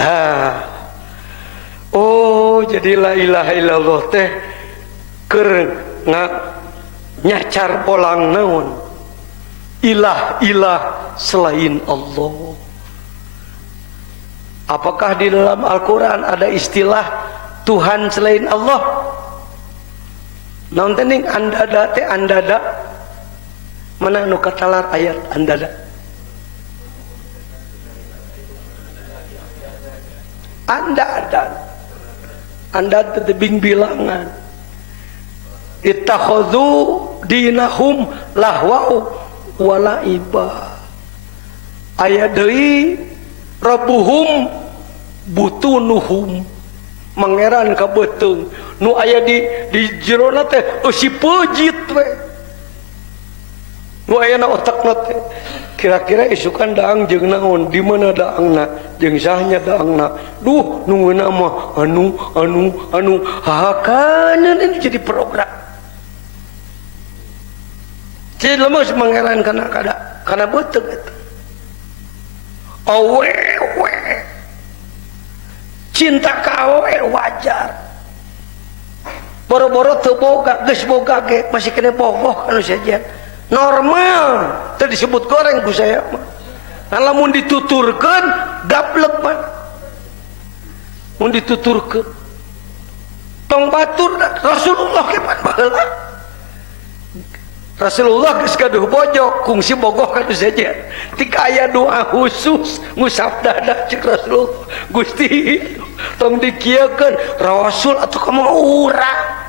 Ah. Oh, jadi la ilaha illallah teh keur nyacar polang naon? Ilah-ilah selain Allah. Apakah di dalam Al-Quran ada istilah Tuhan selain Allah? Naon teh ning andada teh andada? Mana nu katalar ayat andada? Anda tebing bilangan ittakhadhu dinahum lahwa'u walaiba aya deui rabbuhum butunuhum mangeran ka beuteung nu aya di jerona teh eusi peujit we nu aya na otakna teh kira-kira isukan daang jeung naon di mana daangna jeung sahnya daangna duh nungeuna mah anu hakaneun ini jadi program jadi lemes mangeran kana beuteung eta awe cinta ka awe wajar boro-boro teu boga geus boga ge masih kena bogoh anu saja normal teu disebut goreng ku saya mah lamun dituturkeun gablek mah mun dituturkeun tong batur Rasulullah ke pan baheula Rasulullah geus gaduh bojo kungsi bogoh kanu saja tika aya doa khusus ngusabdana cek Rasulullah Gusti tong dikieukeun Rasul atuh ka urang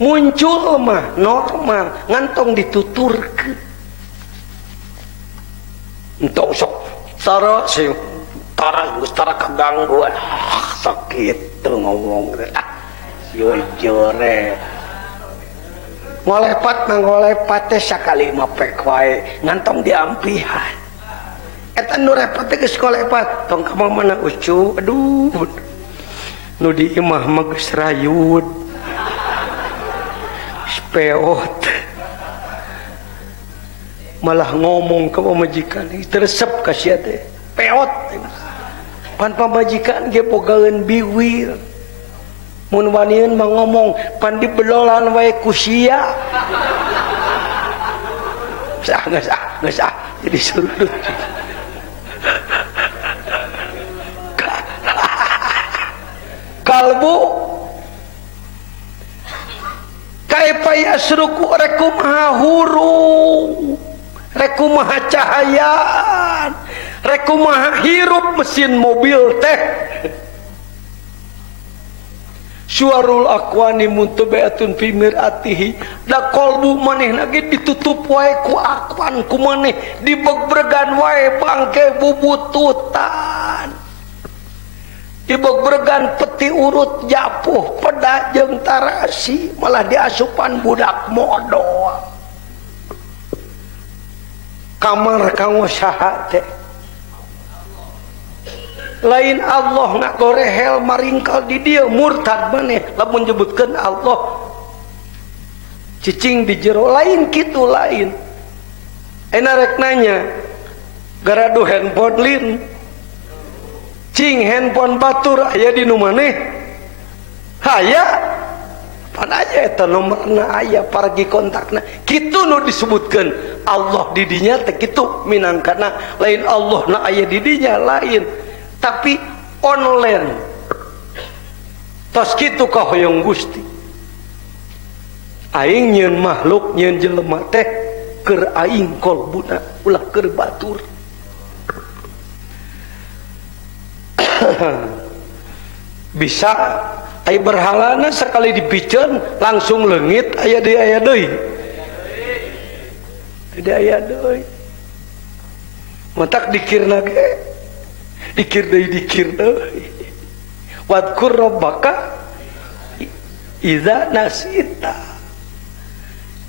muncul mah normal ngantong dituturkeun entok sok tara sih tara geus tara kagangguan sakit teu ngomong jujure ngolepat teh sakali mapek wae ngantong diampihan eta nu repot teh geus ngolepat tong ka mana ucu aduh nu di imah mah geus rayud peot malah ngomong ke pamajikan teresep ka sia teh peot pan pamajikan ge bogaeun biwir mun wanieun mah ngomong pan dibelolan wae ku sia geus jadi surut kalbu kaifa yasruku rekumaha huru rekumaha cahayaan rekumaha hirup mesin mobil teh suarul akwani muntabiatun fi miratihi da qalbu manehna ge ditutup wae ku akwan ku maneh dibegbregan wae bangke bubututan dibegbregan peti urut japuh peda jeung tarasi malah diasupan budak modal kamar kanggo saha teh lain Allah nak gorehel maringkal di dia murtad maneh lamun nyebutkeun Allah cicing di jero lain kitu lain ena rek nanya garadu handphone lin cing handphone batur aya di nu maneh aya pan aya eta nomorna aya pargi kontakna kitu nu disebutkeun Allah di dinya teh kitu minangkana lain Allah na aya di dinya lain tapi online tos kitu ka hoyong Gusti aing nyeun makhluk nyeun jelema teh keur aing kolbuna ulah keur batur bisa ai berhalana sekali dipikeun langsung leungit aya deui tidak aya deui matak dikirna ge dikir deui wadkur rabbaka idza nasita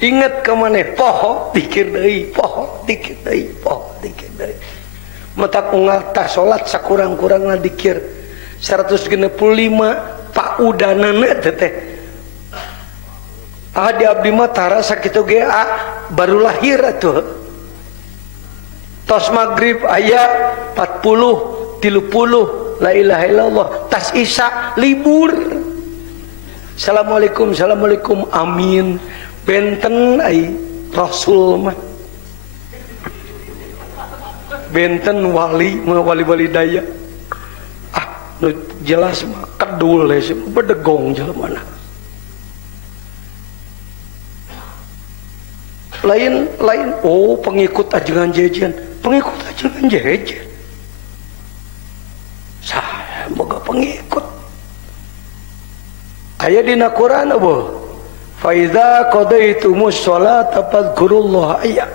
ingat ka maneh poho dikir deui poho dikir deui poho dikir deui matak ungal tah salat sakurang-kurangna dikir 165 paudanana teh di abdi mah tara sakitu ge baru lahir atuh tos maghrib aya 40 30 la ilaha illallah, tas isya libur. Assalamualaikum, assalamualaikum, amin. Benten ai rasul mah, benten wali daya jelas mah kedul sih bedegong jelema lain oh pengikut ajengan jejen, pengikut ajengan jejen saya boga pengikut aya dina Quran apa fa iza qadaitumus sholata fadhkurullaha aya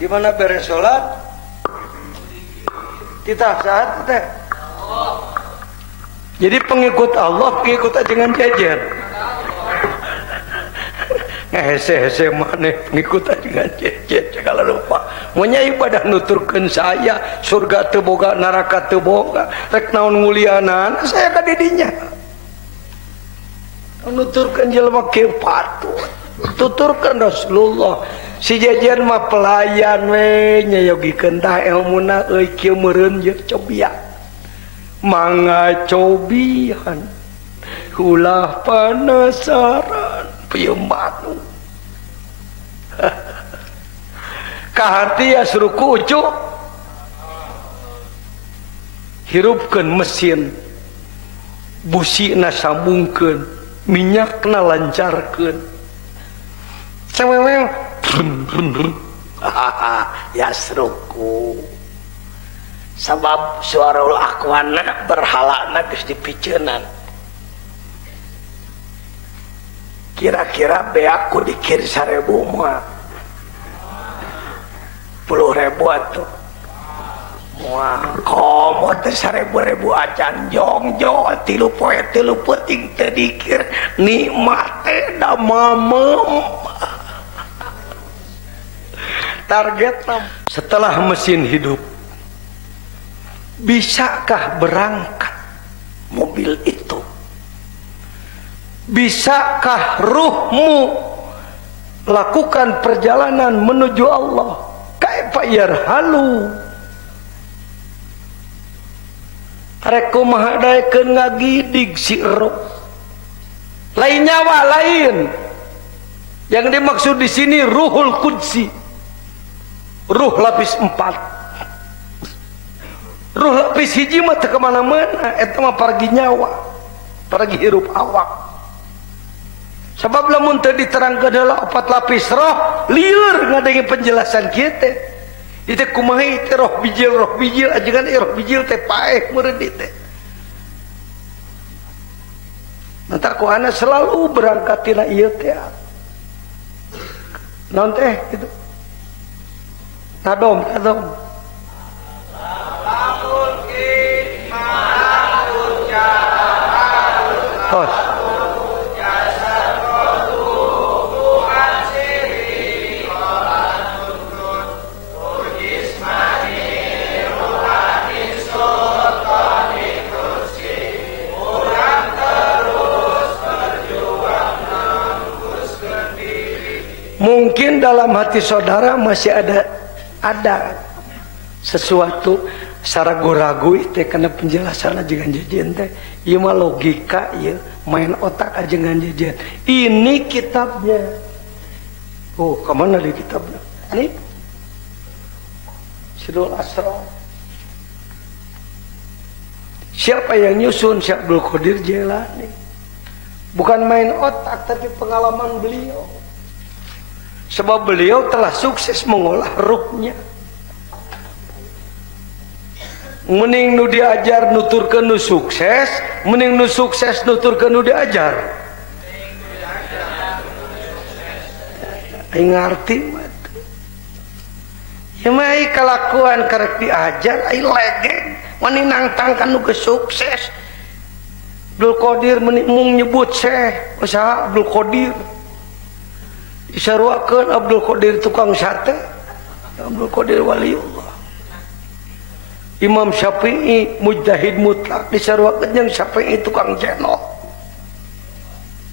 di mana beres salat kita saat teh. Jadi pengikut Allah, pengikut ajengan jejen. Hese maneh pengikut ajengan jejen segala lupa. Monya ibadah nuturkeun saya, surga teu boga, neraka teu boga. Rek naon ngulianan saya ka didinya. Nuturkeun jelema kieu patut. Tuturkeun Rasulullah. Si jejen mah pelayan we nyayogikeun tah ilmuna euy kieu meureun ye cobian. Mangga cobian ulah penasaran pieumbatu kahati asruku ucuk hirupkeun mesin busina sambungkeun minyakna lancarkeun sameweng ya asruku sabab suarul akwana berhalana geus dipiceunan kira-kira beaku dikir 1000 mah 10.000 atuh moal komo teh 1000 acan jongjo 3 poe 3 peuting teu dikir nikmat teh da mamem targetna setelah mesin hidup. Bisakah berangkat mobil itu? Bisakah ruhmu lakukan perjalanan menuju Allah? Kaifa yarhalu? Arek kumaha daekeun ngagidig si roh. Lain nyawa lain. Yang dimaksud di sini ruhul qudsi. Ruh lapis 4. Ruh lapis hiji mah teu kemana-mana, eta mah pargi nyawa, pargi hirup awak. Sebab lamun teu diterangkeun heula 4 lapis roh, lieur ngadenge penjelasan kieu teh. Itu kumaha teh roh bijil ajengan roh bijil teh paeh meureun teh. Mata ku ana selalu berangkat tina ieu teh. Naon teh kitu? Tadom. Mungkin dalam hati saudara masih ada sesuatu ragu-ragu itu karena penjelasan ajengan jejen teh ieu mah logika ieu main otak ajengan jejen. Ini kitabnya. Oh, kemana di kitabnya? Ini Sidul Asrar. Siapa yang nyusun? Syekh Abdul Qadir Jailani. Bukan main otak tapi pengalaman beliau. Sebab beliau telah sukses mengolah ruhnya. Mending nu diajar nuturkeun nu sukses, mending nu sukses nuturkeun nu diajar. Ai ngarti mah. Ya mah ai kalakuan karek diajar ai legeng, mani nangtangkan nu geus sukses. Abdul Qadir mung nyebut Syekh, usaha Abdul Qadir. Disarwakeun Abdul Qadir tukang sate, Abdul Qadir waliullah. Imam Syafi'i mujtahid mutlak, disarwakeun jeung Syafi'i tukang jenok.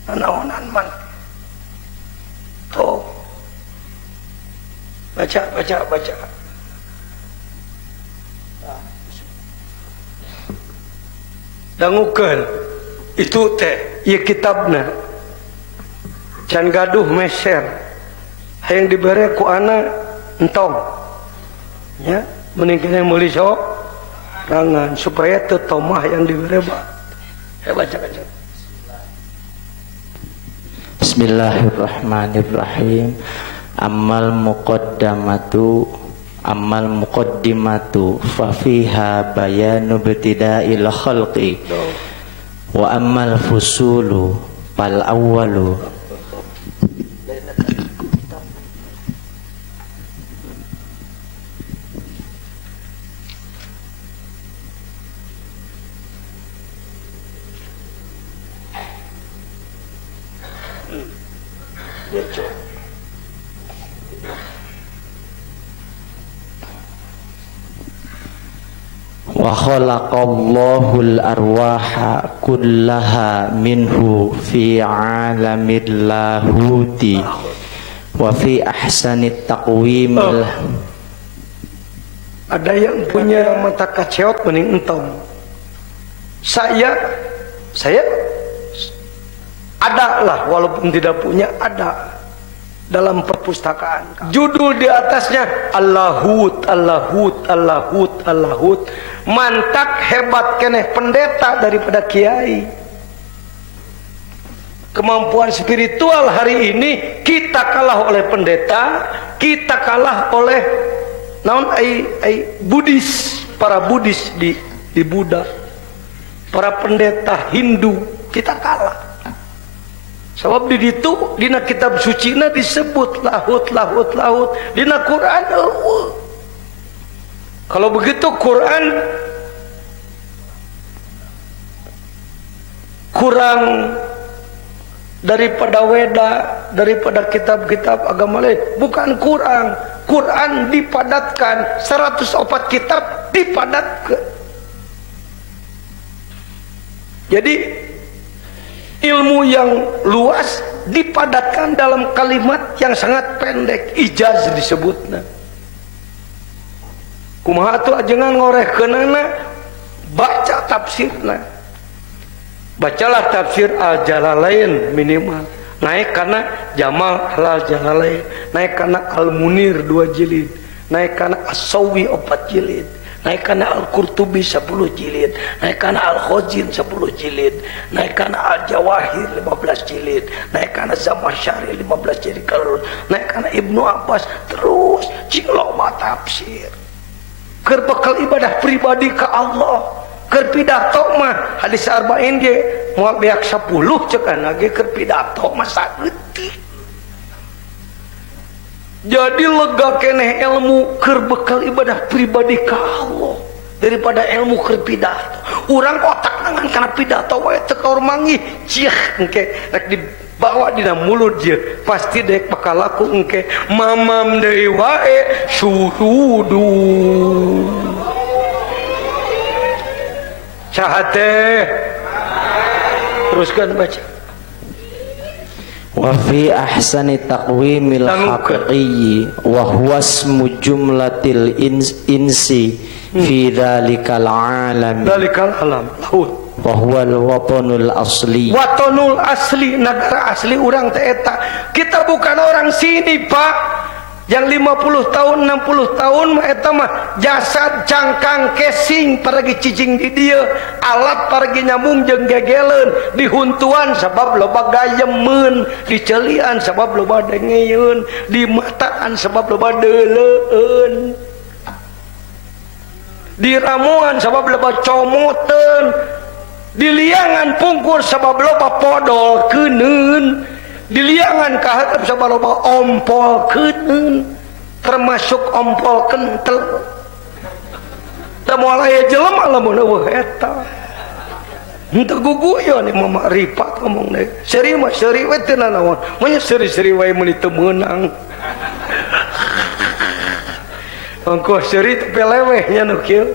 Naonan man. Tuh. Baca. dangukeun itu teh ieu kitabna can gaduh meser hayang dibere ku anak entong ya mending kene meuli sok rangan supaya teu tomah yang dibere baca. Bismillahirrahmanirrahim. Ammal muqaddimatu fa fiha bayanu ibtida'il khalqi wa ammal fusulu fal awwalu wa khalaqallahul arwaha kullaha minhu fi alamil lahuti wa fi ahsanit taqwimil. Ada yang punya mata kaceot mending entong. Saya ada lah walaupun tidak punya, ada dalam perpustakaan. Judul di atasnya Allahut. Mantak hebat keneh pendeta daripada kiai. Kemampuan spiritual hari ini kita kalah oleh pendeta, kita kalah oleh Buddhis, para Buddhis di Buddha, para pendeta Hindu, kita kalah. Sebab di situ dina kitab suci na disebut lahut. Dina Quran kalau begitu Quran kurang daripada Weda, daripada kitab-kitab agama lain. Bukan kurang, Quran dipadatkan 104 kitab dipadatkan. Jadi ilmu yang luas dipadatkan dalam kalimat yang sangat pendek, ijaz disebutnya. Kumaha atuh ajengan ngorehkeunana baca tafsirna. Bacalah tafsir Al-Jalalain minimal. Naik karena Jamal Al-Jalalain, naik karena Al-Munir 2 jilid, naik karena As-Sawi 4 jilid, naik karena Al-Qurtubi 10 jilid, naik karena Al-Khazin 10 jilid, naik karena Al-Jawahir 15 jilid, naik karena Zamakhsyari 15 jilid, naik karena Ibnu Abbas, terus cing loba tafsir. Keur bekal ibadah pribadi ke Allah, keur pidato mah hadis arba'in ge moal beak 10 ceuk ge keur pidato mah saeutik. Jadi lega keneh ilmu keur bekal ibadah pribadi ke Allah daripada ilmu keur pidato. Urang otak nangan kana pidato wae teu kaur manggih cieh engke rek dibawa dina mulut je pasti dek bakal laku engke mamam deui wae suhudu. Cahate teruskan baca. Wa fi ahsani taqwimil haqiqi wa huwa ismu jumlatil insi fi dzalikal alam. Dzalikal alam lahut. Wa huwa al-watanul asli. Watanul asli, negara asli urang teh eta. Kita bukan orang sini, Pak. Yang 50 tahun 60 tahun mah eta mah jasad cangkang casing paragi cicing di dieu, alat paragi nyambung jeung gegeleun, dihuntuan sabab loba gayemeun, dicelian sabab loba dengeun, di mataan sabab loba deuleueun, di ramuan sabab loba comoteun, di liangan pungkur sabab loba podol keuneun, di liangan kahatep sabab loba ompol keuneun, termasuk ompol kentel. Da moal aya jelema lamun eueuh eta. Henteu guguyon imam Rifat ngomong deui. Seri mah seri we teu naon. Mun seri-seri wae meuli teu meunang. Engko seri teu peleweh nya nu kieu.